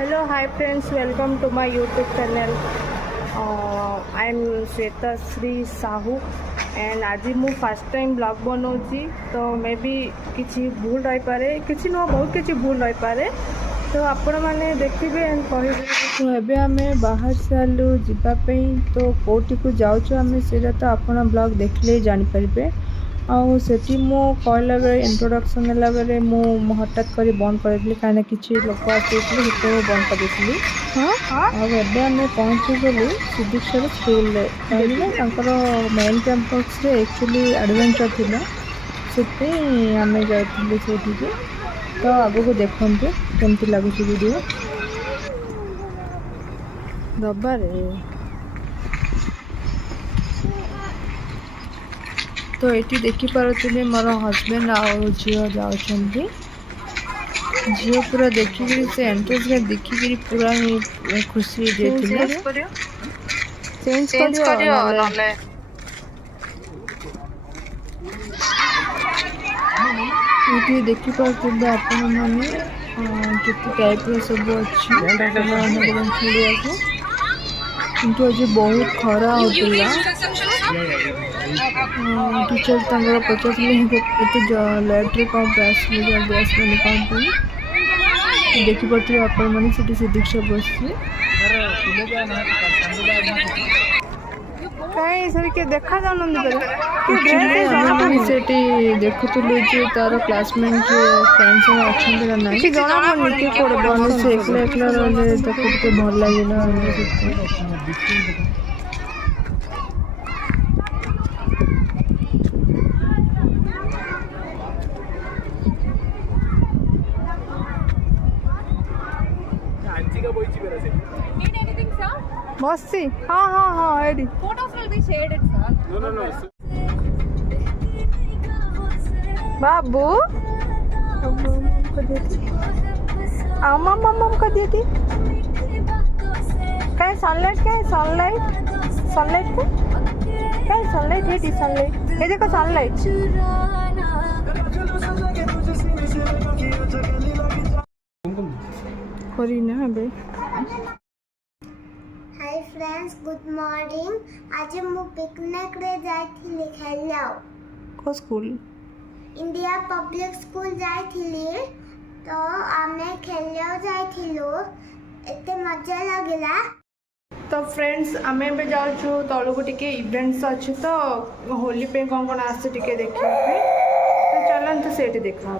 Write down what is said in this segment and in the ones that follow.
Hello, hi friends, welcome to my YouTube channel. I am Shweta Sri Sahu and आज मु first time blog बनाऊँगी तो may be किसी भूल रही पारे किसी न बहुत किसी भूल रही पारे तो आपण मैंने देखिए एंड कहे तो एबे आमे बाहर सालू जीवाई तो कौटी को जाऊँ आम से आपण ब्लॉग देखले जानीपर आठी मु कहला बेले इंट्रोडक्शन है बेले मु हठात कर बंद कर कहीं किसी लोक आसते बंद कर हाँ आम पहुँचीगलु सिद्धेश्वर स्कूल कहीं मेन कैंपस एक्चुअली एडवेंचर थी से आम जाइए तो आग को देखते केमती लगुच वीडियो दबारे तो ये देखिपे मोर हजबैंड आउ झी जाऊँ झील पूरा देखिकी से एंट्रेंस में देखिकी पूरा ही खुशी ये देखिपे आपण मैंने केते टाइप सब अच्छी खेलिया किंतु आज बहुत खरा होता टीचर पचारे लेट्रे कौन आस जल्दी आसने कौन देखिपे आपण मैंने सिद्धेश्वर बस कहीं देखा जाऊँ देखुलु तार क्लासमेट फ्रेंड्स अच्छा ना जना पड़े कौन से एकला एकला रही भल लगे बस हाँ हाँ हाँ एडी Photos will be shaded, sir. No. बाबू आमा मामा कर दी थी क्या सनलाइट क्या है सनलाइट क्या है सनलाइट है टी सनलाइट ये देखो सनलाइट करी ना बे हाय फ्रेंड्स गुड मॉर्निंग आज मु पिकनिक रे जाइथिली खेलौ को स्कूल इंडिया पब्लिक स्कूल जाइथिली तो आमे खेलौ जाइथिलु एते मजा लागला तो फ्रेंड्स आमे बे जाउछु तळु को टिके इवेंट्स अछि तो होली पे कोन कोन आसे टिके देखिया पे तो चलन तो सेठी देखा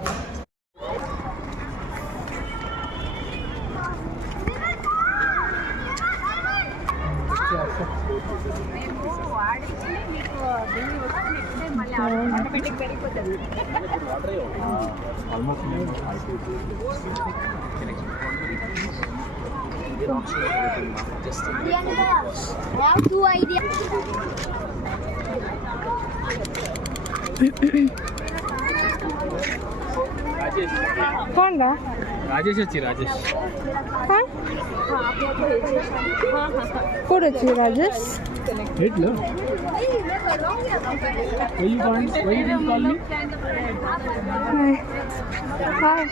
कौन रा राजेश अच्छी राजेश हाँ कौन अच्छी Rajesh wait lo why you didn't call me hi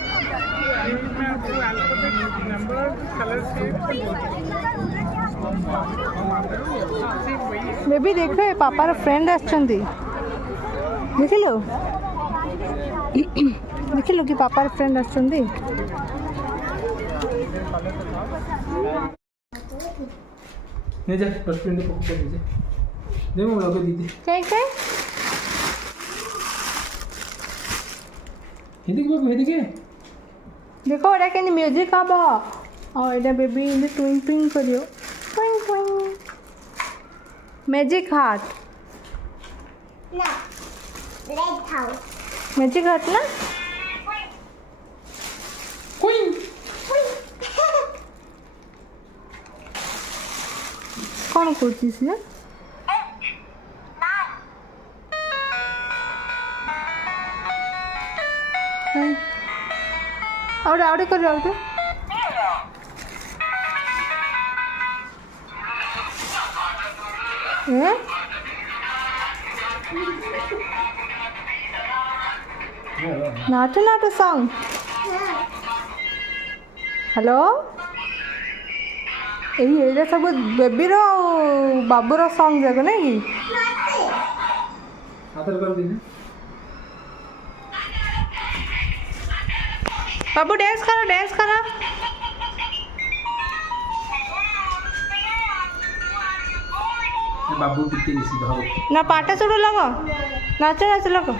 baby देखो ये पापार फ्रेंड आछंती देखिलो देखिलो कि पापार फ्रेंड आछंती नहीं जा डस्टबिन में पकड़ दीजिए दे मैं लगा दीदी काय हिंदी के हिंदी के देखो एटा केनी म्यूजिक हबो और एटा बेबी इन ट्विंग ट्विंग करियो ट्विंग ट्विंग मैजिक हार्ट ना लाइट हाउस मैजिक हार्ट ना क्वीन कौन करती से आउटे कर आउटे नाटो नाटो सॉन्ग हेलो ଏଇଟା ସବୁ ବେବିର ଆଉ ବାବୁର ସଙ୍ଗ ଯାକ ନାଇଁ କି? हाथ कर दीजिए बाबू डांस करो डांस करो। बाबू कितने निसी भाव ना पाटा सुड़ लगो नाच नाच लगो।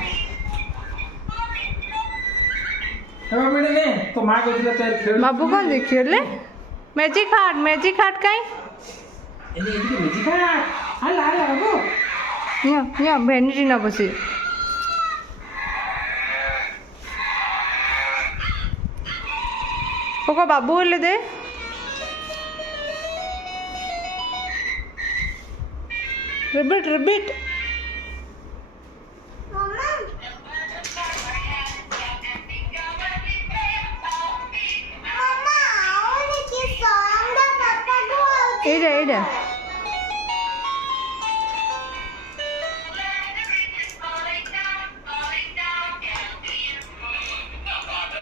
बाबू ने तो मां को दिला तेल खेल बाबू कौन देखिए मैजिक हार्ट कहीं एने एदी मेजी का हला हला बाबू या भेनिटी ना बसी ओको बाबू हेले दे रिबिट Mama, I want to kiss Song. The papa go. एडा